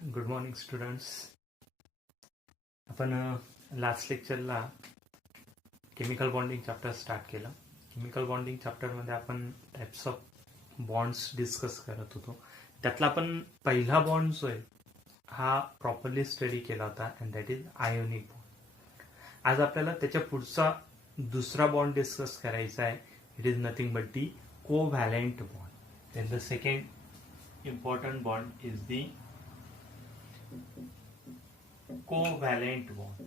Good morning students. आपण last लेक्चरला chemical bonding chapter start केलं. केमिकल बॉन्डिंग चॅप्टरमध्ये आपण टाइप्स ऑफ बॉन्ड्स डिस्कस करत होतो. त्यातला आपण पहिला बॉन्ड जो आहे हा प्रॉपरली स्टडी केला होता and that is ionic bond. आज आपल्याला त्याच्या पुढचा दुसरा बॉन्ड डिस्कस करायचा आहे. It is nothing but the covalent bond. Then the second important bond is the covalent bond.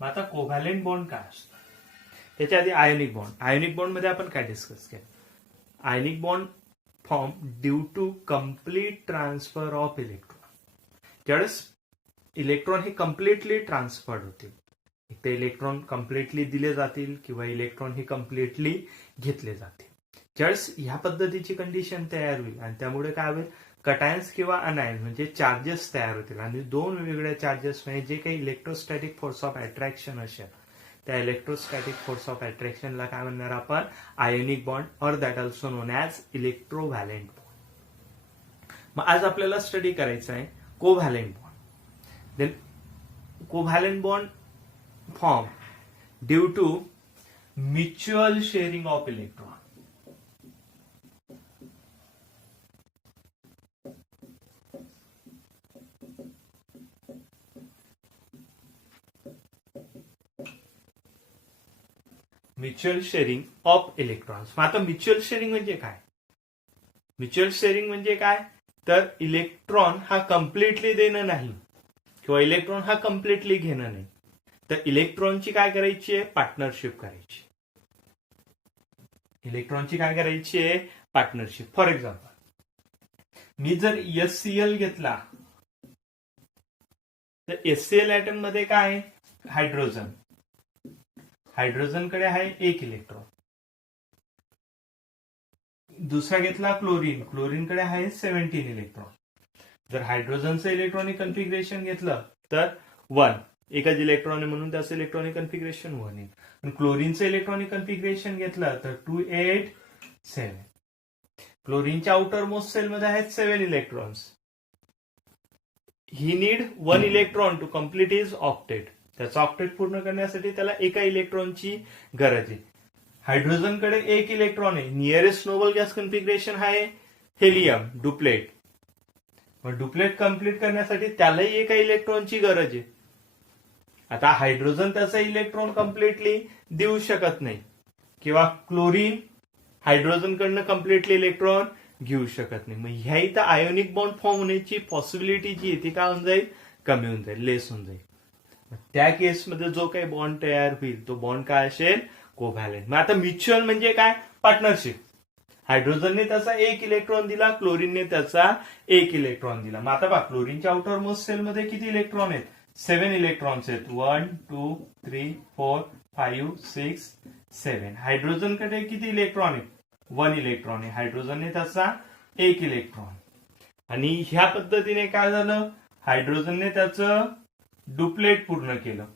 मग आता कोव्हॅलेंट बॉन्ड काय असतो? त्याच्या आधी आयोनिक बॉन्ड. आयोनिक बॉन्ड मध्ये आपण काय डिस्कस केलं? Ionic bond form due to complete transfer of electron. ज्यावेळेस इलेक्ट्रॉन हे कम्प्लिटली ट्रान्सफर्ड होतील, एक तर इलेक्ट्रॉन कम्प्लिटली दिले जातील किंवा इलेक्ट्रॉन हे कम्प्लिटली घेतले जातील. ज्यावेळेस ह्या पद्धतीची कंडिशन तयार होईल आणि त्यामुळे काय होईल, कटायन्स किंवा अनायन्स म्हणजे चार्जेस तयार होतील आणि दोन वेगवेगळ्या चार्जेस म्हणजे जे काही इलेक्ट्रोस्टॅटिक फोर्स ऑफ अट्रॅक्शन असेल त्या इलेक्ट्रोस्टॅटिक फोर्स ऑफ अट्रॅक्शनला काय म्हणणार आपण? Ionic bond or that also known as electrovalent bond. मग आज आपल्याला स्टडी करायचं आहे covalent bond. Then covalent bond form due to mutual sharing of electron. Mutual sharing of electrons. मग आता म्युच्युअल शेअरिंग म्हणजे काय? म्युच्युअल शेअरिंग म्हणजे काय तर इलेक्ट्रॉन हा कम्प्लिटली देणं नाही किंवा इलेक्ट्रॉन हा कम्प्लिटली घेणं नाही, तर इलेक्ट्रॉनची काय करायची आहे? पार्टनरशिप करायची. इलेक्ट्रॉनची काय करायची आहे? पार्टनरशिप. फॉर एक्झाम्पल मी जर HCl घेतला तर HCl ऍटम मध्ये काय आहे? हायड्रोजन. हायड्रोजनकडे आहे एक इलेक्ट्रॉन. दुसरा घेतला क्लोरीन. क्लोरीनकडे आहे 17 इलेक्ट्रॉन. जर हायड्रोजनचं इलेक्ट्रॉनिक कन्फिगरेशन घेतलं तर 1 एकच इलेक्ट्रॉन आहे म्हणून त्याचं इलेक्ट्रॉनिक कन्फिगरेशन 1 येईल. पण क्लोरीनचं इलेक्ट्रॉनिक कन्फिगरेशन घेतलं तर 2 8 7. क्लोरीनच्या आउटर मोस्ट सेलमध्ये आहेत 7 electrons. He need 1 electron to complete is octet. त्याचा ऑक्टेट पूर्ण करण्यासाठी त्याला एका इलेक्ट्रॉनची गरज आहे. हायड्रोजनकडे एक इलेक्ट्रॉन आहे. नियरेस्ट नोबल गॅस कन्फिगरेशन आहे हेलियम डुप्लेट. मग डुप्लेट कम्प्लीट करण्यासाठी त्यालाही एका इलेक्ट्रॉनची गरज आहे. आता हायड्रोजन त्याचा इलेक्ट्रॉन कम्प्लिटली देऊ शकत नाही किंवा क्लोरीन हायड्रोजनकडनं कम्प्लिटली इलेक्ट्रॉन घेऊ शकत नाही. मग ह्या इथं आयोनिक बॉन्ड फॉर्म होण्याची पॉसिबिलिटी जी आहे ती काय होऊन जाईल? कमी होऊन जाईल, लेस होऊन जाईल. त्या केसमध्ये जो काही बॉन्ड तयार होईल तो बॉन्ड काय असेल? कोव्हॅलेंट. मग आता म्युच्युअल म्हणजे काय? पार्टनरशिप. हायड्रोजनने त्याचा एक इलेक्ट्रॉन दिला, क्लोरीनने त्याचा एक इलेक्ट्रॉन दिला. मग आता पहा, क्लोरीनच्या आउटर मोस्ट सेलमध्ये किती इलेक्ट्रॉन आहेत? 7 इलेक्ट्रॉन्स आहेत. 1 2 3 4 5 6 7. हायड्रोजनकडे किती इलेक्ट्रॉन आहेत? 1 इलेक्ट्रॉन आहे. हायड्रोजनने त्याचा एक इलेक्ट्रॉन. आणि ह्या पद्धतीने काय झालं? हायड्रोजनने त्याचं डुप्लेट पूर्ण केलं.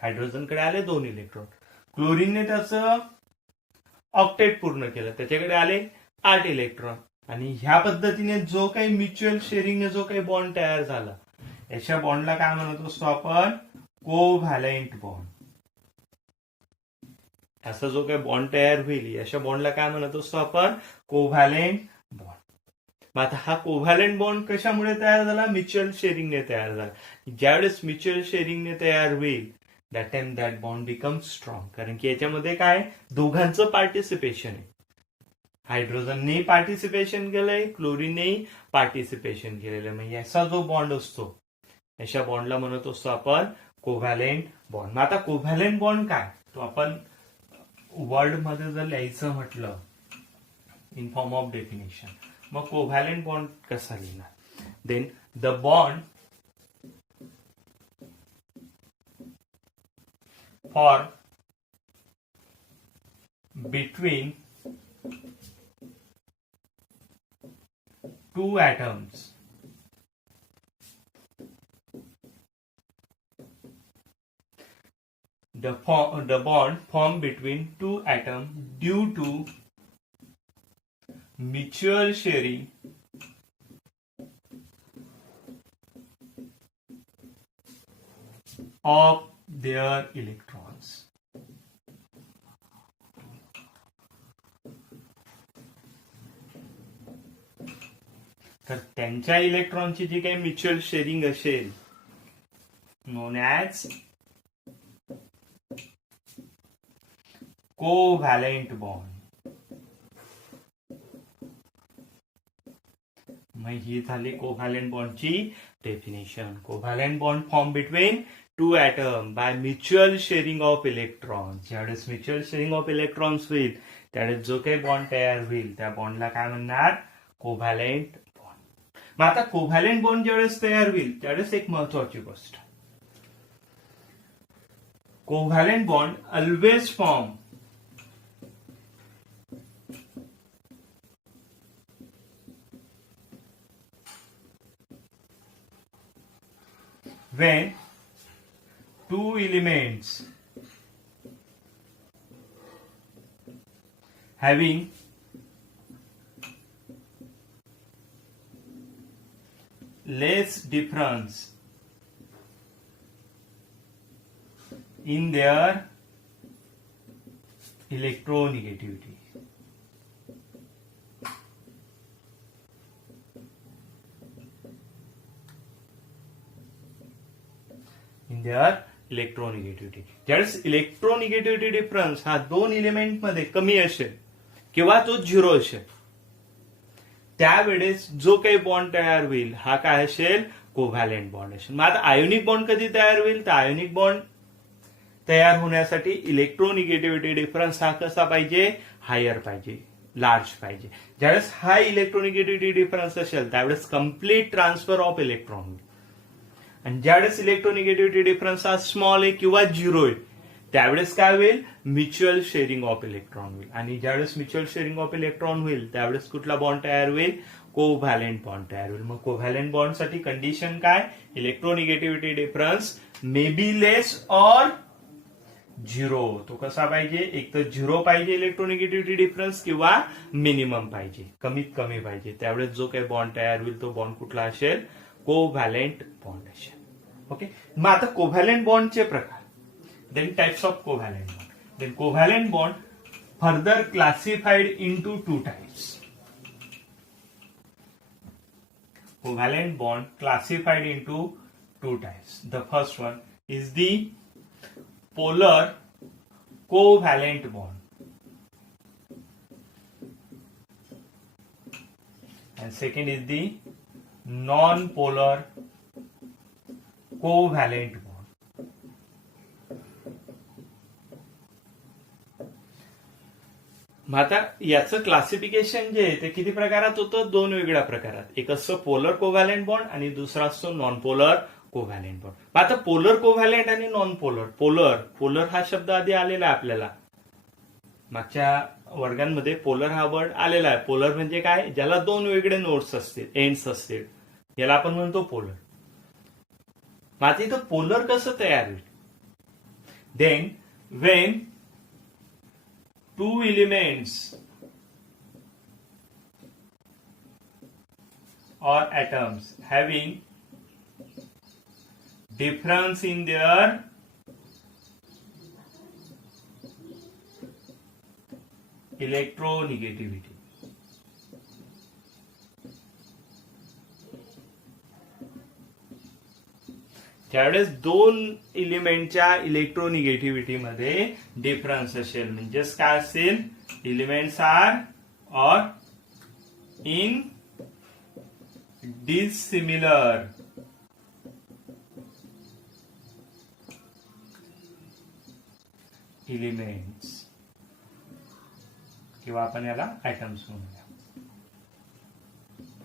हायड्रोजनकडे आले 2 इलेक्ट्रॉन. क्लोरीनने त्याचं ऑक्टेट पूर्ण केलं, त्याच्याकडे आले 8 इलेक्ट्रॉन. आणि ह्या पद्धतीने जो काही म्युच्युअल शेअरिंगने जो काही बॉन्ड तयार झाला अशा बॉन्डला काय म्हणत असतो आपण? Covalent bond. असा जो काही बॉन्ड तयार होईल अशा बॉन्डला काय म्हणत असतो आपण? Covalent bond. मग आता हा कोव्हॅलेंट बॉन्ड कशामुळे तयार झाला? म्युच्युअल शेअरिंगने तयार झाला. ज्यावेळेस म्युच्युअल शेअरिंगने तयार होईल that time that bond become strong. कारण की याच्यामध्ये काय? दोघांचं पार्टिसिपेशन आहे. हायड्रोजनने पार्टिसिपेशन केलंय, क्लोरीननेही पार्टिसिपेशन केलेलं आहे. म्हणजे याचा जो बॉन्ड असतो अशा बॉन्डला म्हणत असतो आपण कोव्हॅलेंट बॉन्ड. मग आता कोव्हॅलेंट बॉन्ड काय तो आपण वर्ड मध्ये जर लिहायचं म्हटलं इन फॉर्म ऑफ डेफिनेशन, मग कोव्हॅलेंट बॉन्ड कसा लिहिणार? Then the bond for between two atoms the bond formed between two atoms due to mutual sharing of their electrons. तर त्यांच्या इलेक्ट्रॉनची जी काही म्युच्युअल शेअरिंग असेल नोन ॲज कोव्हॅलेंट बॉन्ड. मग ही झाली कोव्हॅलेंट बॉन्डची definition. Covalent bond form between two atom by mutual sharing of electrons. ज्यावेळेस म्युच्युअल शेअरिंग ऑफ इलेक्ट्रॉन्स होईल त्यावेळेस जो काही बॉन्ड तयार होईल त्या बॉन्डला काय म्हणणार, कोव्हॅलेंट बॉन्ड. मग आता कोव्हॅलेंट बॉन्ड ज्यावेळेस तयार होईल त्यावेळेस एक महत्वाची गोष्ट, covalent bond always form when two elements having less difference in their electronegativity. In their electronegativity. ज्यावेळेस इलेक्ट्रोनिगेटिव्हिटी डिफरन्स हा दोन इलिमेंट मध्ये कमी असेल किंवा तो झिरो असेल त्यावेळेस जो काही बॉन्ड तयार होईल हा काय असेल, कोव्हॅलेंट बॉन्ड असेल. मग आता आयोनिक बॉन्ड कधी तयार होईल, तर आयोनिक बॉन्ड तयार होण्यासाठी इलेक्ट्रोनिगेटिव्हिटी डिफरन्स हा कसा पाहिजे, हायर पाहिजे, लार्ज पाहिजे. ज्यावेळेस हाय इलेक्ट्रोनिगेटिव्हिटी डिफरन्स असेल त्यावेळेस कम्प्लीट ट्रान्सफर ऑफ इलेक्ट्रॉन होईल. आणि ज्यावेळेस इलेक्ट्रोनिगेटिव्हिटी डिफरन्स हा स्मॉल आहे किंवा झिरो आहे त्यावेळेस काय होईल, म्युच्युअल शेअरिंग ऑफ इलेक्ट्रॉन होईल. आणि ज्यावेळेस म्युच्युअल शेअरिंग ऑफ इलेक्ट्रॉन होईल त्यावेळेस कुठला बॉन्ड तयार होईल, कोव्हॅलेंट बॉन्ड तयार होईल. मग कोव्हॅलेंट बॉन्ड साठी कंडिशन काय, electronegativity difference may be less or zero. तो कसा पाहिजे, एक तर झिरो पाहिजे इलेक्ट्रोनिगेटिव्हिटी डिफरन्स किंवा मिनिमम पाहिजे, कमीत कमी पाहिजे. त्यावेळेस जो काही बॉन्ड तयार होईल तो बॉन्ड कुठला असेल, कोव्हॅलेंट बॉन्ड असेल. ओके. मग आता कोव्हॅलेंट बॉन्डचे प्रकार, then types of covalent bond. Then covalent bond further classified into two types. Covalent bond classified into two types. The first one is the polar covalent bond, and second is the non-polar covalent bond. मग आता याचं classification जे आहे ते किती प्रकारात होतं, दोन वेगळ्या प्रकारात. एक असं पोलर कोव्हॅलेंट बॉन्ड आणि दुसरा असतो नॉन पोलर कोव्हॅलेंट बॉन्ड. आता पोलर कोव्हॅलेंट आणि नॉन पोलर, पोलर हा शब्द आधी आलेला आहे आपल्याला मागच्या वर्गांमध्ये. पोलर हा वर्ड आलेला आहे. पोलर म्हणजे काय, ज्याला दोन वेगळे नोड्स असतील, एंड्स असतील, याला आपण म्हणतो पोलर. मग आता इथं पोलर कसं तयार होईल, then when two elements or atoms having difference in their electronegativity. त्यावेळेस दोन इलिमेंटच्या इलेक्ट्रोनिगेटिव्हिटी मध्ये डिफरन्स असेल, म्हणजेच काय असेल, elements are or in dissimilar elements, किंवा आपण याला ऍटम्स म्हणूया,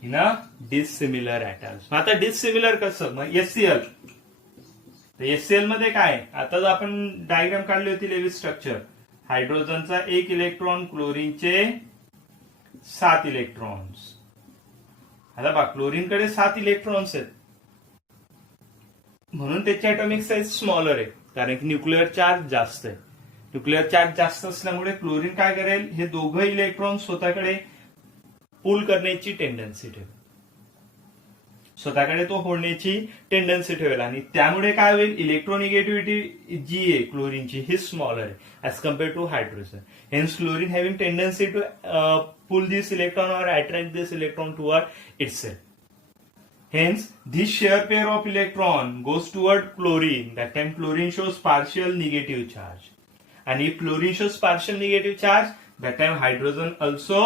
इन अ डिसिमिलर ऍटम्स. आता डिसिमिलर कसं, मग एचसीएल, एचसीएल मध्ये काय, आता आपण डायग्राम काढली होती लेव्हिस स्ट्रक्चर, हायड्रोजनचा 1 इलेक्ट्रॉन, क्लोरीनचे 7 इलेक्ट्रॉन्स. आता बघा क्लोरीनकडे 7 इलेक्ट्रॉन्स आहेत म्हणून त्याची ॲटॉमिक साईज स्मॉलर आहे, कारण की न्यूक्लिअर चार्ज जास्त आहे. न्यूक्लिअर चार्ज जास्त असल्यामुळे क्लोरीन काय करेल, हे दोघं इलेक्ट्रॉन स्वतःकडे पुल करण्याची टेंडन्सी ठेवेल, स्वतःकडे तो होण्याची टेंडन्सी ठेवेल आणि त्यामुळे काय होईल, इलेक्ट्रोनिगेटिव्हिटी जी आहे क्लोरीनची ही स्मॉलर आहे as compare to hydrogen. Hence chlorine having tendency to pull this electron or attract this electron toward itself. Hence, this shear pair of electron goes toward chlorine. That time chlorine shows partial negative charge. And if chlorine shows partial negative charge, that time hydrogen also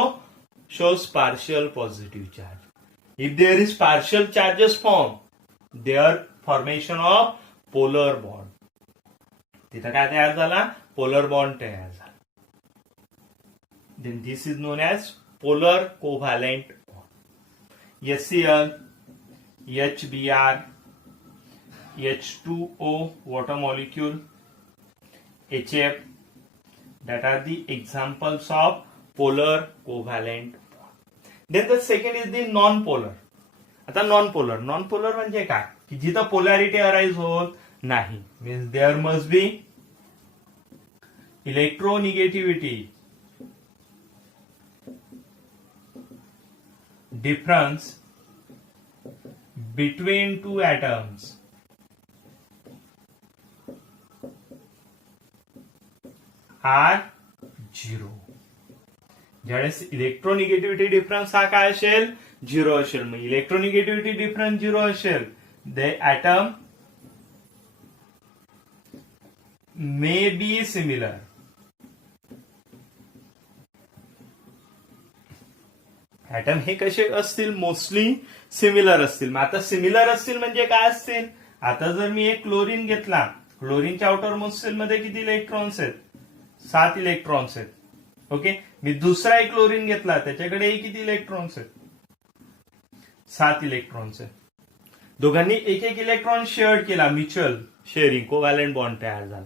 shows partial positive charge. If there is partial charges formed, there formation of polar bond. तिथं काय तयार झाला, polar bond तयार झाला. Then this is known as polar covalent bond. HCl, HBr, H2O water molecule, HF, that are the examples of polar covalent bond. Then the second is the non-polar. आता non-polar म्हणजे काय, की जिथं polarity arise होत नाही, means there must be electronegativity difference between two atoms are 0. ज्यावेळेस electronegativity difference हा काय असेल, 0 असेल. मग इलेक्ट्रोनिगेटिव्हिटी डिफरन्स 0 असेल, the atom may be similar. Atom हे कसे असतील, मोस्टली सिमिलर असतील. मग आता सिमिलर असतील म्हणजे काय असतील, आता जर मी एक क्लोरीन घेतला, क्लोरीनच्या आउटर मोस्ट सेल मध्ये किती इलेक्ट्रॉन्स आहेत, 7 इलेक्ट्रॉन्स आहेत. ओके, मी दुसरा एक क्लोरीन घेतला, त्याच्याकडेही किती इलेक्ट्रॉन्स आहेत, 7 इलेक्ट्रॉन्स आहेत. दोघांनी एक एक इलेक्ट्रॉन शेअर केला, म्युच्युअल शेअरिंग, कोव्हॅलंट बॉन्ड तयार झाला.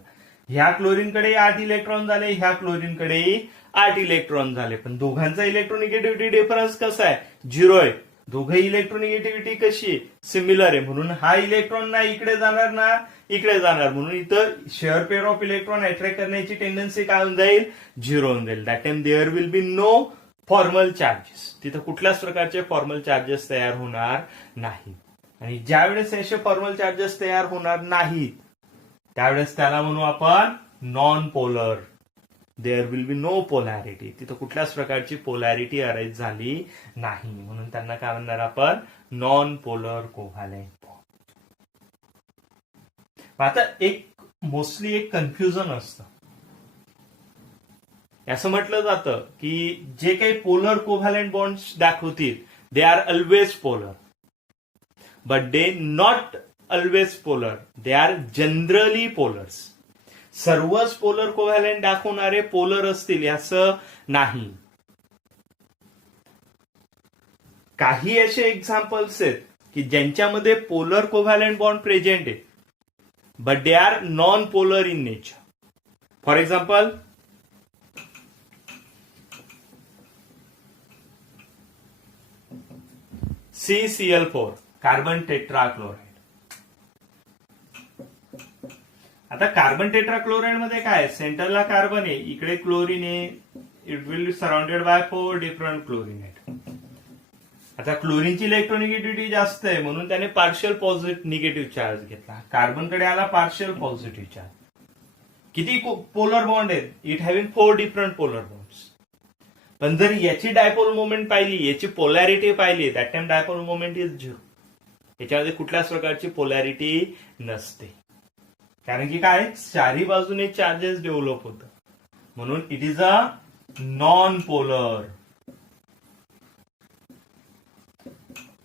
ह्या क्लोरीनकडे 8 इलेक्ट्रॉन झाले, ह्या क्लोरीनकडेही 8 इलेक्ट्रॉन झाले. पण दोघांचा इलेक्ट्रोनिगेटिव्हिटी डिफरन्स कसा आहे, 0 आहे. दोघे इलेक्ट्रोनिगेटिव्हिटी कशी आहे, सिमिलर आहे. म्हणून हा इलेक्ट्रॉन ना इकडे जाणार ना इकडे जाणार, म्हणून इथं share pair of electron attract करण्याची टेंडन्सी काय होऊन जाईल, 0 होऊन जाईल. That time there will be no formal charges. तिथं कुठल्याच प्रकारचे फॉर्मल चार्जेस तयार होणार नाही. आणि ज्या वेळेस असे फॉर्मल चार्जेस तयार होणार नाहीत, त्यावेळेस त्याला म्हणू आपण non polar. There will be no polarity. तिथं कुठल्याच प्रकारची पोलॅरिटी अराइज झाली नाही, म्हणून त्यांना काय म्हणणार आपण, नॉन पोलर कोव्हॅलेंट बॉन्ड. आता एक मोस्टली एक कन्फ्युजन असतं, असं म्हटलं जातं की जे काही पोलर कोव्हॅलेंट बॉन्ड दाखवतील, they are always polar, but they not always polar, they are generally polars. सर्वच पोलर कोव्हॅलेंट दाखवणारे पोलर असतील असं नाही. काही असे एक्झाम्पल्स आहेत की ज्यांच्यामध्ये पोलर कोव्हॅलेंट बॉन्ड प्रेझेंट आहे, but they are non polar in nature. For example, CCl4 carbon tetrachloride. आता कार्बन टेट्राक्लोराइड मध्ये काय, सेंटरला कार्बन आहे, इकडे क्लोरीन आहे, it will be surrounded by 4 different chlorine आहेत. आता क्लोरीनची इलेक्ट्रोनिगेटिव्हिटी जास्त आहे, म्हणून त्याने पार्शियल पॉझिटिव्ह निगेटिव्ह चार्ज घेतला. कार्बनकडे आला पार्शियल पॉझिटिव्ह चार्ज. किती पोलर बॉन्ड आहेत, it having 4 different polar bonds. पण जर याची डायपोल मोमेंट पाहिली, याची पोलॅरिटी पाहिली, that time dipole moment is 0. याच्यामध्ये कुठल्याच प्रकारची पोलॅरिटी नसते, कारण की काय, चारही बाजूने चार्जेस डेव्हलप होतं, म्हणून it is a non polar.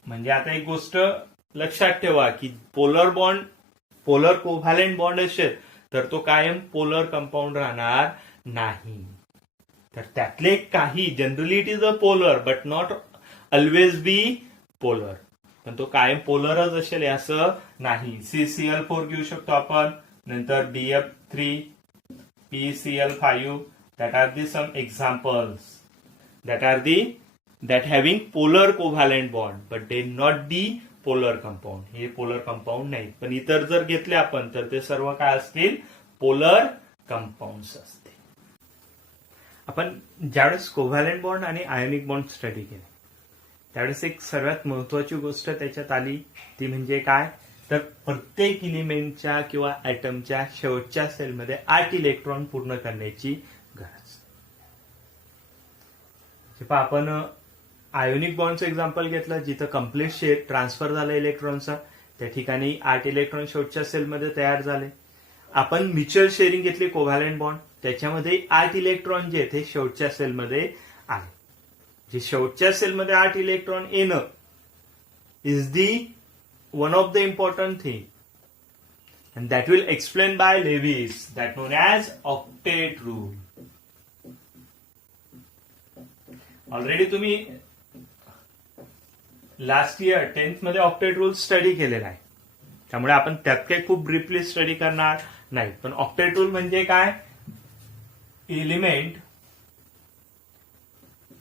म्हणजे आता एक गोष्ट लक्षात ठेवा की polar bond, polar covalent bond असेल तर तो कायम पोलर कंपाऊंड राहणार नाही. तर त्यातले काही, generally it is a polar but not always be polar, पण तो कायम पोलरच असेल असं नाही. CCl4 घेऊ शकतो आपण, नंतर BF3, PCl5, that are the some examples that are the that having polar covalent bond but they not the polar compound. हे पोलर कंपाऊंड नाही, पण इतर जर घेतले आपण तर ते सर्व काय असतील, पोलर कंपाऊंड्स असतील. आपण ज्यावेळेस कोव्हॅलेंट बॉन्ड आणि आयोनिक बॉन्ड स्टडी केले, त्यावेळेस एक सर्वात महत्वाची गोष्ट त्याच्यात आली ती म्हणजे काय, तर प्रत्येक इलिमेंटच्या किंवा ऍटमच्या शेवटच्या सेलमध्ये 8 इलेक्ट्रॉन पूर्ण करण्याची गरज. आपण आयोनिक बॉन्डचं एक्झाम्पल घेतलं, जिथं कम्प्लीट शेअर ट्रान्सफर झाला इलेक्ट्रॉनचा, त्या ठिकाणी 8 इलेक्ट्रॉन शेवटच्या सेलमध्ये तयार झाले. आपण म्युच्युअल शेअरिंग घेतली कोव्हॅलेंट बॉन्ड, त्याच्यामध्ये 8 इलेक्ट्रॉन जे आहेत ते शेवटच्या सेलमध्ये आले. जे शेवटच्या सेलमध्ये 8 इलेक्ट्रॉन येणं is the one of the important thing, and that will explain by Lewis, that known as octet rule. Already तुम्ही लास्ट इयर 10th मध्ये ऑक्टेट रूल स्टडी केलेला आहे, त्यामुळे आपण त्यात काही खूप ब्रीफली स्टडी करणार नाही. पण ऑक्टेट रूल म्हणजे काय, एलिमेंट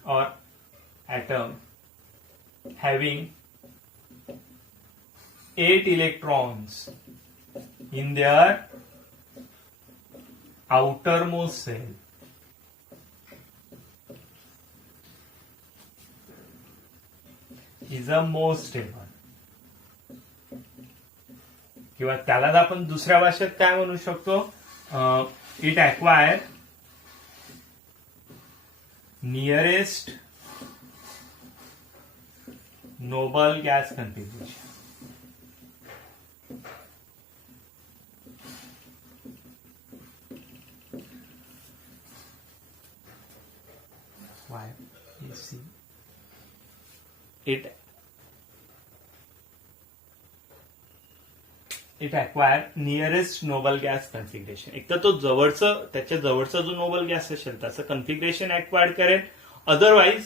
और item having 8 electrons in their outermost cell is a most stable, किंवा त्यालाच आपण दुसऱ्या भाषेत काय म्हणू शकतो, it acquire nearest Nobel gas configuration. It acquire nearest Nobel gas configuration. एक तर तो त्याच्या जवळचा जो नोबल गॅस असेल त्याचं कॉन्फिगरेशन ॲक्वायर करेल, अदरवाईज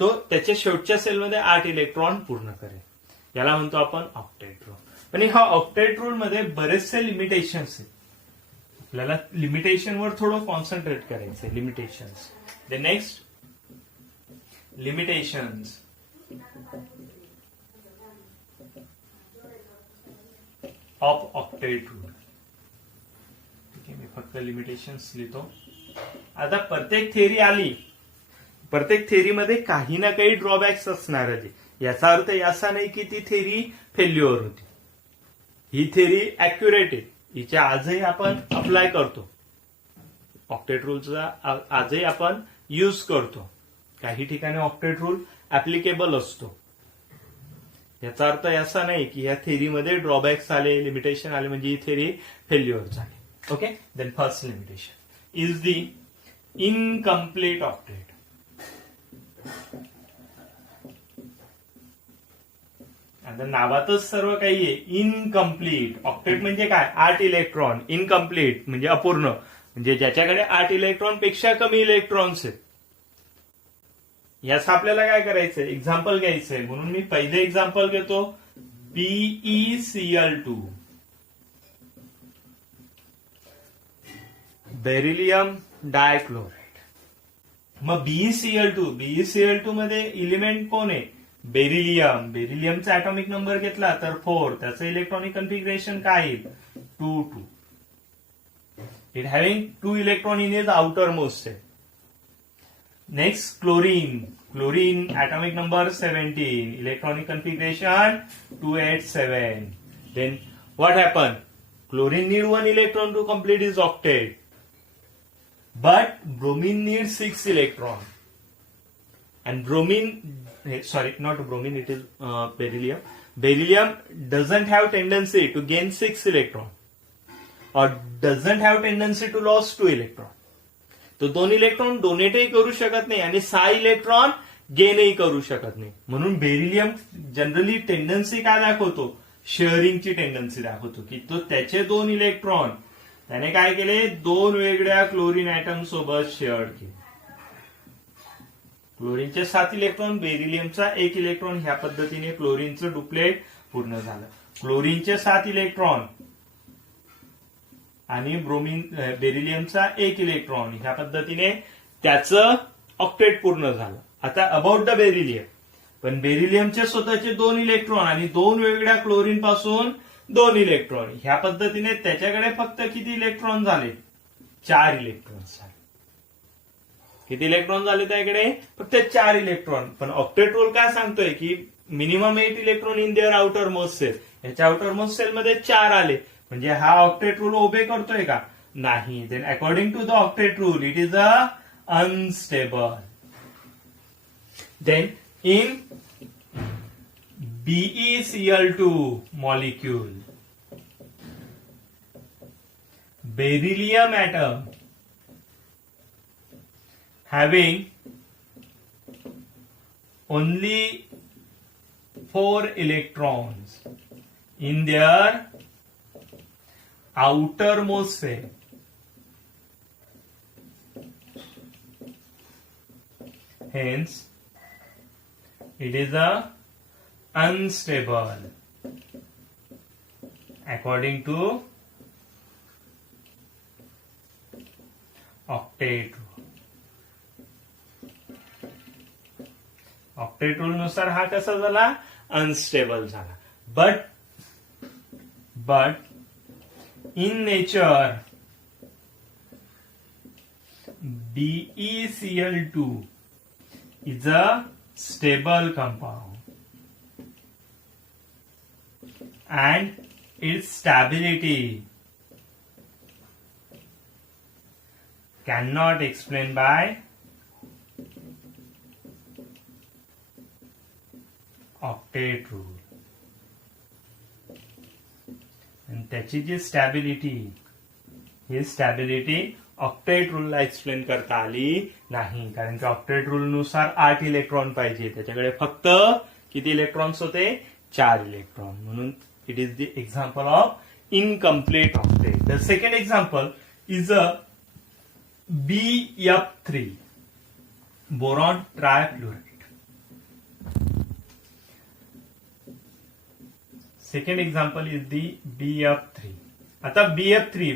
तो त्याच्या शेवटच्या सेलमध्ये 8 इलेक्ट्रॉन पूर्ण करेल. याला म्हणतो आपण ऑक्टेट रूल. पण हा ऑक्टेट रूल मध्ये बरेचसे लिमिटेशन्स आहेत, आपल्याला लिमिटेशनवर थोडं कॉन्सन्ट्रेट करायचंय. Limitations, the next limitations of octet rule. ठीक आहे, मी फक्त लिमिटेशन्स लिहितो. आता प्रत्येक थेरी आली, प्रत्येक थेरीमध्ये काही ना काही ड्रॉबॅक्स असणार आहे. याचा अर्थ असा नाही की ती थेरी फेल्युअर होती. ही थेरी ऍक्युरेट आहे, हिच्या आजही आपण अप्लाय करतो, ऑक्टेट रूलचा आजही आपण यूज करतो. काही ठिकाणी ऑक्टेट रूल ऍप्लिकेबल असतो. याचा अर्थ असा नाही की या थेरीमध्ये ड्रॉबॅक्स आले, लिमिटेशन आले म्हणजे ही थेरी फेल्युअर झाली. Okay, then first limitation is the incomplete octet. आता नावातच सर्व काही आहे, इनकम्प्लीट. ऑक्टेट म्हणजे काय, 8 इलेक्ट्रॉन. इनकम्प्लीट म्हणजे अपूर्ण, म्हणजे ज्याच्याकडे 8 इलेक्ट्रॉन पेक्षा कमी इलेक्ट्रॉन्स आहेत. याचं आपल्याला काय करायचंय, एक्झाम्पल घ्यायचंय. म्हणून मी पहिले एक्झाम्पल घेतो, BeCl2, बेरिलियम डायक्लोराइड. मग BeCl2 मध्ये इलिमेंट कोण आहे, बेरिलियम. बेरिलियमचा ऍटॉमिक नंबर घेतला तर 4, त्याचं इलेक्ट्रॉनिक कन्फिगरेशन काय येईल, 2, 2. It having 2 electron in is outer most shell. Next, chlorine atomic number 17, electronic configuration 287. Then what happened? Chlorine need 1 electron to complete its octet, but bromine needs 6 electron. And not bromine, it is beryllium. Beryllium doesn't have tendency to gain 6 electron or doesn't have tendency to lose 2 electron. तो 2 electron डोनेटही करू शकत नाही आणि 6 electron गेनही करू शकत नाही. म्हणून beryllium generally tendency काय दाखवतो, शेअरिंगची टेंडन्सी दाखवतो, की तो त्याचे 2 इलेक्ट्रॉन त्याने काय केले, 2 वेगळ्या क्लोरीन ऍटम सोबत शेअर केले. क्लोरीनचे 7 इलेक्ट्रॉन, बेरिलियमचा 1 इलेक्ट्रॉन. ह्या पद्धतीने क्लोरीनचं डुप्लेट पूर्ण झालं. क्लोरीनचे 7 इलेक्ट्रॉन आणि बेरिलियमचा 1 इलेक्ट्रॉन, ह्या पद्धतीने त्याचं ऑक्टेट पूर्ण झालं. आता अबाउट द बेरिलियम, पण बेरिलियमचे स्वतःचे 2 इलेक्ट्रॉन आणि 2 वेगळ्या क्लोरीन पासून 2 इलेक्ट्रॉन, ह्या पद्धतीने त्याच्याकडे फक्त किती इलेक्ट्रॉन झाले, 4 इलेक्ट्रॉन झाले. किती इलेक्ट्रॉन झाले त्याकडे? फक्त 4 इलेक्ट्रॉन. पण ऑक्टेट रूल काय सांगतोय की minimum 8 electron in their outer most shell. याच्या आउटर मोस्ट सेल मध्ये 4 आले म्हणजे हा ऑक्टेट रूल ओबे करतोय का? नाही. Then according to the octet rule it is a unstable. Then in BeCl2 molecule, beryllium atom having only 4 electrons in their outermost shell. Hence, it is a unstable according to octet rule. Octet rule नुसार हा कसा झाला? Unstable झाला. But in nature BeCl2 is a stable compound and its stability cannot explain by octet rule. आणि त्याची जी stability, ही stability octet रूलला explain करता आली नाही. कारण की ऑक्टेट रूल नुसार 8 इलेक्ट्रॉन पाहिजे, त्याच्याकडे फक्त किती इलेक्ट्रॉन्स होते? 4 इलेक्ट्रॉन. म्हणून it is the example of incomplete octet. The second example is a BF3 boron trifluoride. Second example is the BF3. आता BF3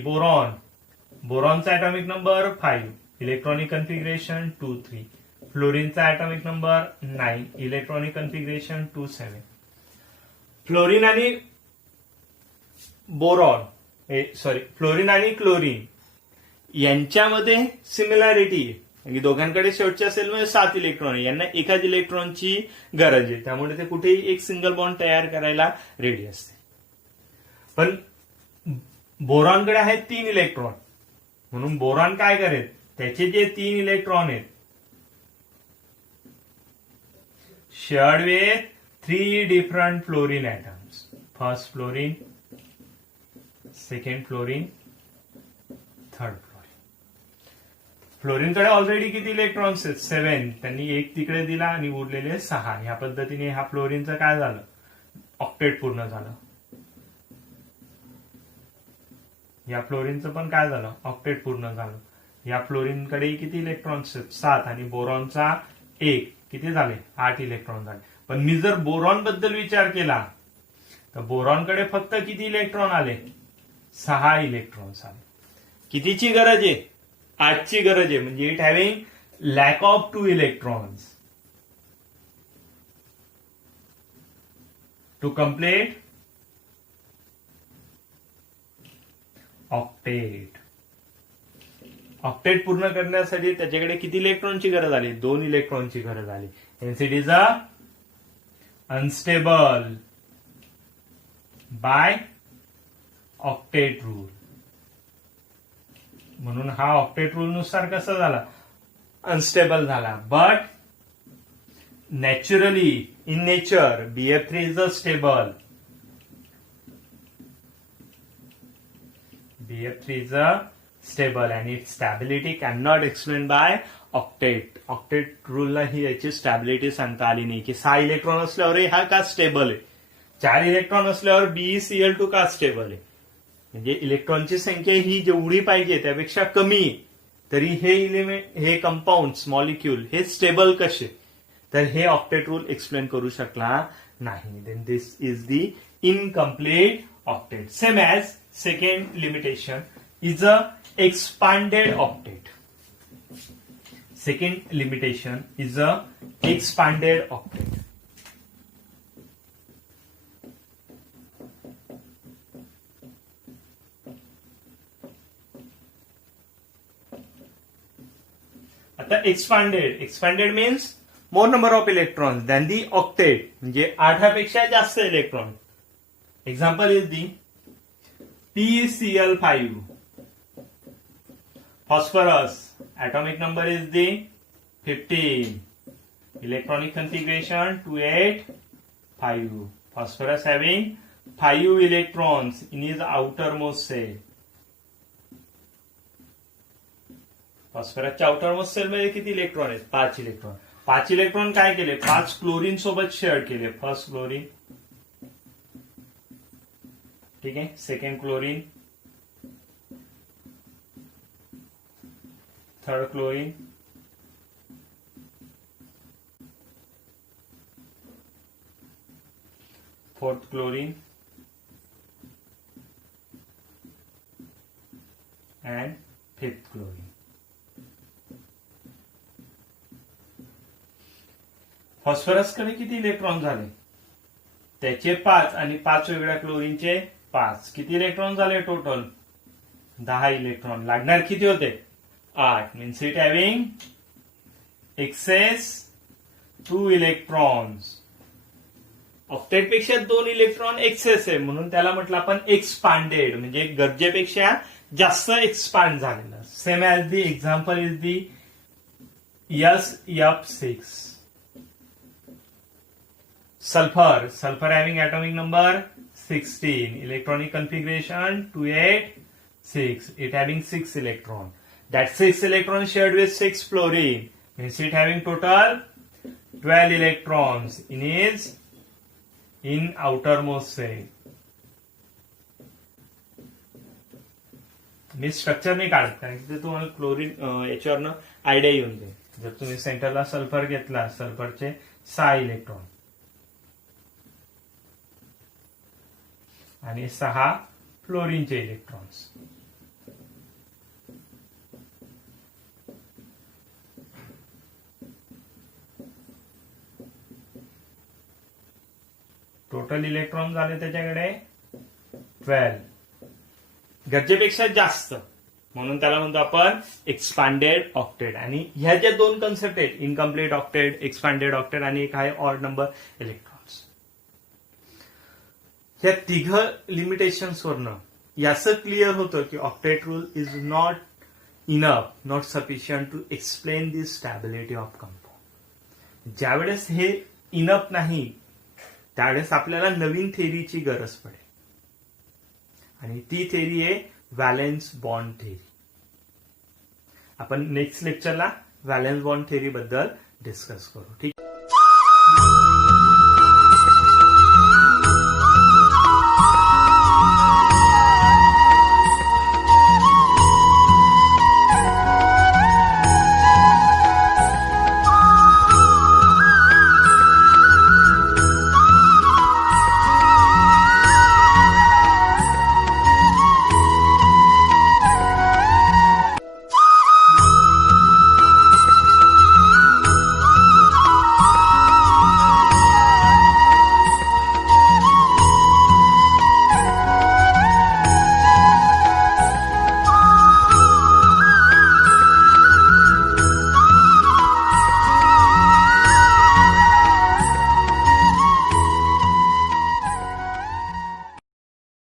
बोरॉनचा atomic number 5, electronic configuration 2,3, फ्लोरीनचा atomic number 9, electronic configuration 2,7. Fluorine आणि fluorine आणि chlorine यांच्यामध्ये similarity आहे. दोघांकडे शेवटच्या सेलमध्ये 7 electron आहे. यांना एकाच इलेक्ट्रॉनची गरज आहे, त्यामुळे ते कुठेही एक सिंगल बॉन्ड तयार करायला रेडी असते. पण बोरॉनकडे आहेत 3 इलेक्ट्रॉन, म्हणून बोरॉन काय करेल? त्याचे जे 3 इलेक्ट्रॉन आहेत shared with 3 different fluorine atoms. First fluorine, second fluorine, third fluorine. फ्लोरीनकडे ऑलरेडी किती इलेक्ट्रॉन्स आहेत? 7. त्यांनी एक तिकडे दिला आणि उरलेले 6. ह्या पद्धतीने हा फ्लोरीनचं काय झालं? ऑक्टेट पूर्ण झालं. या फ्लोरीनचं पण काय झालं? ऑक्टेट पूर्ण झालं. या फ्लोरीनकडे किती इलेक्ट्रॉन्स आहेत? 7. आणि बोरॉनचा 1. किती झाले? 8 इलेक्ट्रॉन झाले. पण मी जर बोरॉन बद्दल विचार केला तर बोरॉनकडे फक्त किती इलेक्ट्रॉन आले? 6 इलेक्ट्रॉन्स आले. कितीची गरज आहे? 8ची गरज आहे. म्हणजे it having lack of 2 electrons to complete octet. Octet पूर्ण करण्यासाठी त्याच्याकडे किती इलेक्ट्रॉनची गरज आली? 2 इलेक्ट्रॉनची गरज आली. Hence it is a unstable by octet rule. म्हणून हा ऑक्टेट रूल नुसार कसा झाला? अनस्टेबल झाला. But naturally in nature BF3 is a stable. BF3 is a stable and its stability cannot explained by octet. Octet रूलला ही याची stability सांगता आली नाही की 6 इलेक्ट्रॉन असल्यावर हा का स्टेबल आहे, 4 इलेक्ट्रॉन असल्यावर BeCl2 का स्टेबल आहे. म्हणजे इलेक्ट्रॉनची संख्या ही जेवढी पाहिजे त्यापेक्षा कमी आहे, तरी हे इलिमेंट, हे कंपाऊंड मॉलिक्यूल हे स्टेबल कसे? तर हे ऑक्टेट रूल एक्सप्लेन करू शकला नाही. Then this is the incomplete octet. Same as second limitation is a expanded octet. Second limitation is a expanded octet. आता expanded means more number of electrons than the octet, म्हणजे 8पेक्षा जास्त electron. Example is the PCl5. Phosphorus, atomic number is the 15. Electronic configuration 285. Phosphorus having 5 electrons in his outermost cell. फॉस्फरसच्या outermost cell मध्ये किती electron आहेत? 5 electron. 5 electron काय केले? 5 chlorine सोबत share केले. फर्स्ट क्लोरीन, ठीक आहे, second chlorine, third chlorine, fourth chlorine and fifth chlorine. फॉस्फरसकडे किती इलेक्ट्रॉन झाले? त्याचे 5 आणि 5 वेगळ्या क्लोरीनचे 5. किती इलेक्ट्रॉन झाले टोटल? 10 इलेक्ट्रॉन. लागणार किती होते? 8. Means it having excess 2 electrons. Octet पेक्षा 2 इलेक्ट्रॉन एक्सेस आहे म्हणून त्याला म्हटलं आपण एक्सपांडेड, म्हणजे गरजेपेक्षा जास्त एक्सपांड झालेलं. Same as the example is the SF6. Sulfur having atomic number 16, electronic configuration 286. It having 6 electron. That 6 electron shared with 6 fluorine means it having total 12 electrons in outermost cell. Me structure नाही काढत कारण की तुम्हाला chlorine याच्यावरनं idea येऊन जाईल. जर तुम्ही सेंटरला सल्फर घेतला, सल्फरचे 6 इलेक्ट्रॉन आणि 6 फ्लोरीनचे इलेक्ट्रॉन्स. टोटल इलेक्ट्रॉन झाले त्याच्याकडे 12. गरजेपेक्षा जास्त म्हणून त्याला म्हणतो आपण एक्सपांडेड ऑक्टेट. आणि ह्या ज्या 2 कन्सेप्ट आहेत, इनकम्प्लीट ऑक्टेट, एक्सपांडेड ऑक्टेट आणि एक आहे ऑड नंबर इलेक्ट्रॉन्स, ह्या 3 लिमिटेशन्स वरनं याचं क्लिअर होतं की octet rule is not enough, not sufficient to explain the stability of compound. ज्यावेळेस हे इनफ नाही त्यावेळेस आपल्याला नवीन थेरीची गरज पडेल आणि ती थेरी आहे व्हॅलेन्स बॉन्ड थेरी. आपण नेक्स्ट लेक्चरला व्हॅलेन्स बॉन्ड थेरी बद्दल डिस्कस करू. ठीक.